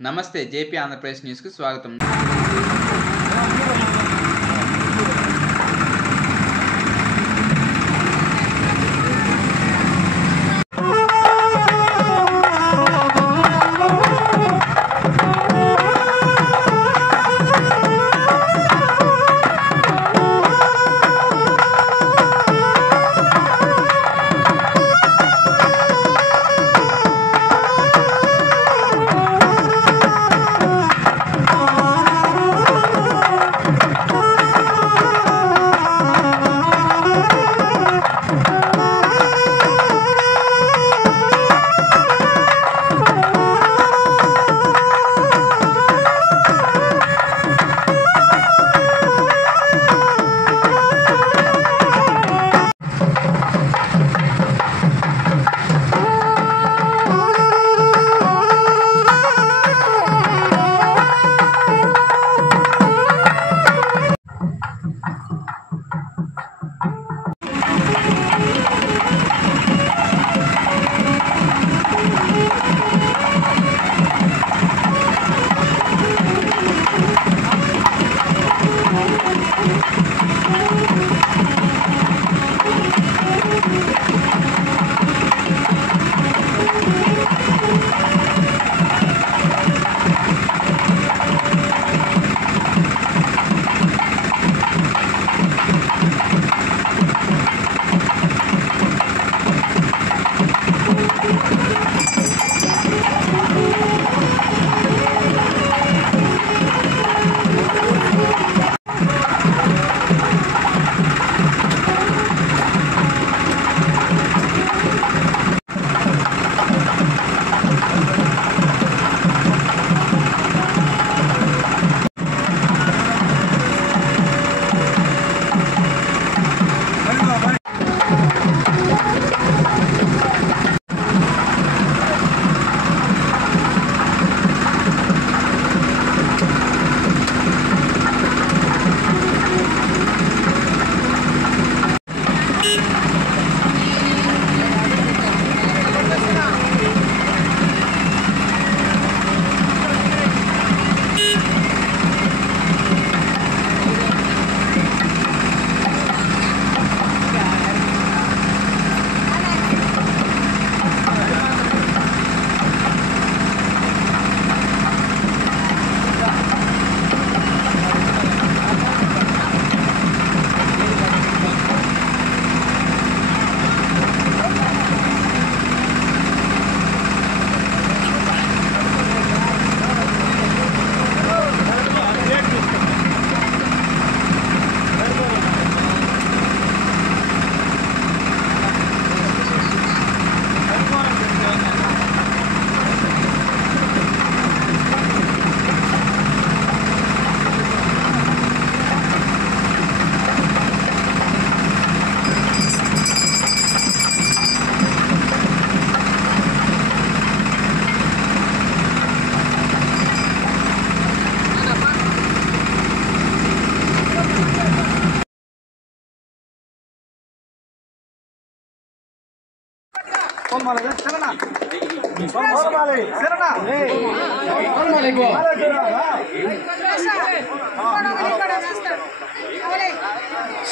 నమస్తే జేపీ ఆంధ్రప్రదేశ్ న్యూస్‌కి స్వాగతం.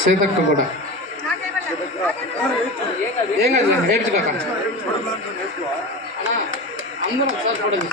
సీతక్క కూడా ఏం కాదు ఏడ్చుకోక అందరూ ఒకసారి చూడండి.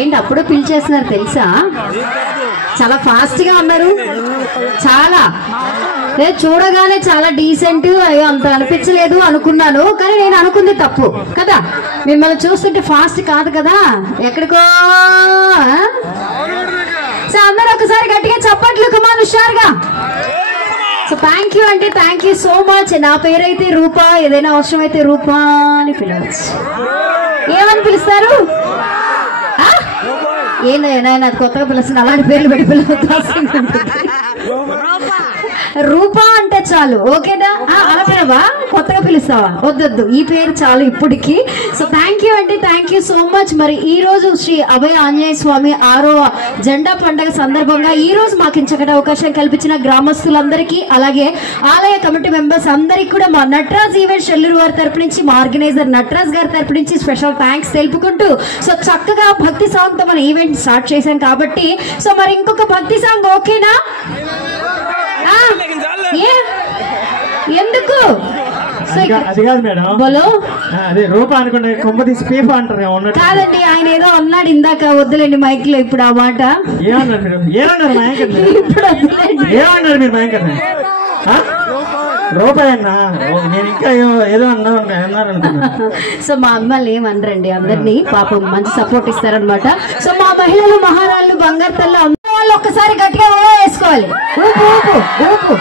ఏంటి అప్పుడు పిలిచేస్తున్నారు తెలుసా? చాలా ఫాస్ట్ గా ఉన్నారు. చాలా చూడగానే చాలా డీసెంట్, అయ్యో అంత అనిపించలేదు అనుకున్నాను. కానీ నేను అనుకుంది తప్పు కదా. మిమ్మల్ని చూస్తుంటే ఫాస్ట్ కాదు కదా, ఎక్కడికో. సో అందరూ ఒకసారి గట్టిగా చప్పట్లు, కమాన్ హుషారుగా. సో థ్యాంక్ యూ అండి, థ్యాంక్ యూ సో మచ్. నా పేరైతే రూపా, ఏదైనా అవసరం అయితే రూపా అని పిలవచ్చు. ఏమని పిలుస్తారు? ఏందైనా అది కొత్తగా పిలుస్తుంది, అలాంటి పేర్లు పెట్టి పిలవద్దు. రూపా అంటే చాలు, ఓకేనా? అలా పిలవా, కొత్తగా పిలుస్తావా? వద్దొద్దు, ఈ పేరు చాలు ఇప్పటికి. సో థ్యాంక్ యూ అండి, థ్యాంక్ యూ సో మచ్. మరి ఈ రోజు శ్రీ అభయ ఆంజనేయ స్వామి 6వ జెండా పండుగ సందర్భంగా ఈ రోజు మాకు ఇంచకటి అవకాశం కల్పించిన గ్రామస్తులందరికీ, అలాగే ఆలయ కమిటీ మెంబర్స్ అందరికీ కూడా మా నటరాజ్ ఈవెంట్ షెల్లూరు వారి తరపు నుంచి, మా ఆర్గనైజర్ నటరాజ్ గారి తరపు నుంచి స్పెషల్ థ్యాంక్స్ తెలుపుకుంటూ, సో చక్కగా భక్తి సాంగ్ తో మన ఈవెంట్ స్టార్ట్ చేశాం కాబట్టి, సో మరి ఇంకొక భక్తి సాంగ్ ఓకేనా? ఎందుకు అది కాదు మేడం, బోలో అదే రూపా అనుకుంటే కొమ్మ తీసి పేప అంటారు. కాదండి, ఆయన ఏదో అన్నాడు ఇందాక, వద్దులేండి మైక్ లో ఇప్పుడు ఆ మాట. ఏమన్నారు మీరు? ఏమన్నారు మా యాంకర్? ఇప్పుడు వద్దులేండి. ఏమన్నారు మీరు మా యాంకర్? రూపాయి అన్నా, నేను ఇంకా ఏదో అన్నారు అనుకున్నాను. సో మా అమ్మాయిలు ఏమనరండి, అందరినీ పాపం మంచి సపోర్ట్ ఇస్తారనమాట. సో మా మహిళలు, మహారాళ్ళు, బంగారు తల్లు అందరూ వాళ్ళు ఒక్కసారి గట్టిగా వేసుకోవాలి. ఊపు ఊపు ఊపు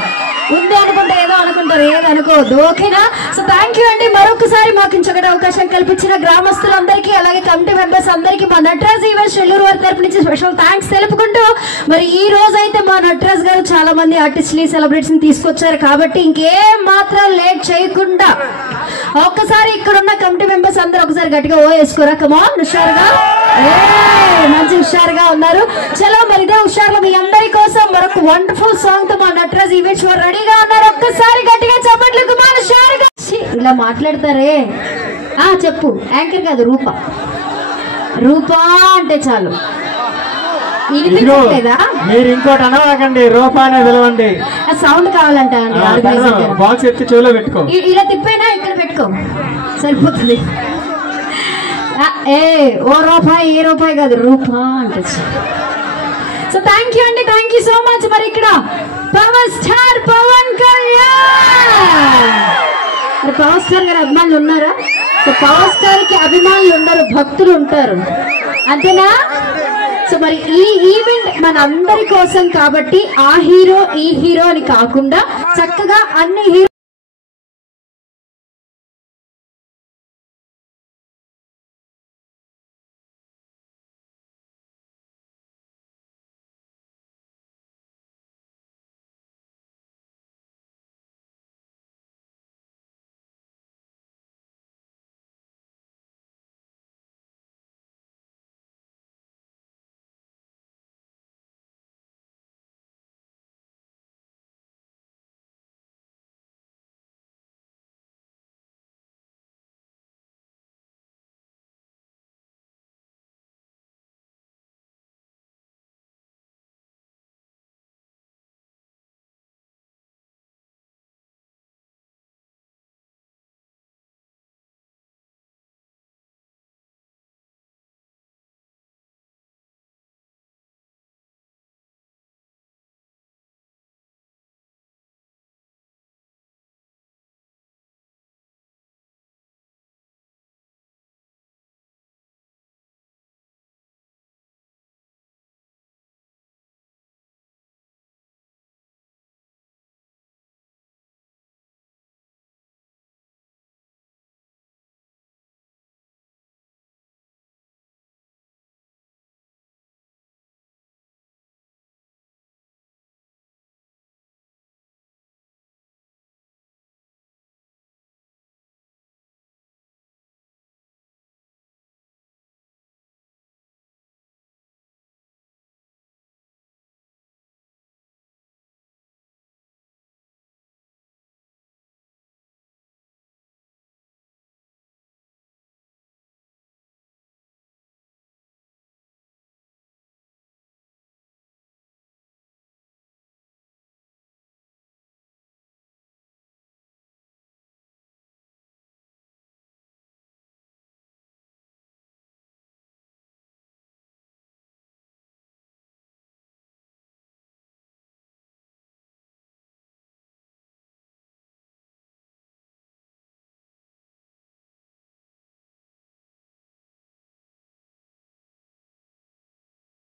ఉంది అనుకుంటే ఏదో అనుకుంటారు, ఏది అనుకోవద్దు, ఓకేనా? సో థ్యాంక్ యూ అండి. మరొకసారి మాకు ఇంకొకటి అవకాశం కల్పించిన గ్రామస్తులందరికీ, అలాగే కమిటీ మెంబర్స్ అందరికీ మా నటరాజ్ ఈవెంట్ షెల్లూరు వారి తరపు నుంచి స్పెషల్ థ్యాంక్స్ తెలుపుకుంటూ, మరి ఈ రోజు అయితే మా నటరాజ్ గారు చాలా మంది ఆర్టిస్టులు, సెలబ్రిటీస్ తీసుకొచ్చారు కాబట్టి ఇంకేం మాత్రం లేట్ చేయకుండా ఒక్కసారి ఇక్కడ ఉన్న కమిటీ మెంబర్స్ అందరూ ఒకసారి గట్టిగా వేసుకోరా. కమాన్ హుషారుగా, మంచి హుషారుగా ఉన్నారు. చలో మరి ఇదే హుషారులో మీ అందరి కోసం మరొక వండర్ఫుల్ సాంగ్ తో మా నటరాజ్ ఈవెంట్స్ వారు రెడీగా ఉన్నారు. ఒక్కసారి గట్టిగా చప్పట్లు, కమాన్ హుషారుగా. ఇలా మాట్లాడతారే, చెప్పు. యాంకర్ కాదు, రూపా. రూపా అంటే చాలు. మీరు ఇంకోటి అనవాకండి, రూపా అనే పిలవండి. సౌండ్ కావాలంట, బాక్స్ ఎత్తి చెవిలో పెట్టుకో. ఇలా తిప్పైనా ఇక్కడ పెట్టుకో, సరిపోతుంది. ఓ రూపాయి, ఏ రూపాయి కాదు, రూపా అంటే. సో థ్యాంక్ యూ అండి, థ్యాంక్ యూ సో మచ్. మరి ఇక్కడ పవర్ స్టార్ పవన్ కళ్యాణ్, మరి పవర్ స్టార్ గారి అభిమానులు ఉన్నారా? సో పవర్ స్టార్ కి అభిమానులు ఉండరు, భక్తులు ఉంటారు, అంతేనా? సో మరి ఈ ఈవెంట్ మన అందరి కోసం కాబట్టి ఆ హీరో ఈ హీరో అని కాకుండా చక్కగా అన్ని హీరో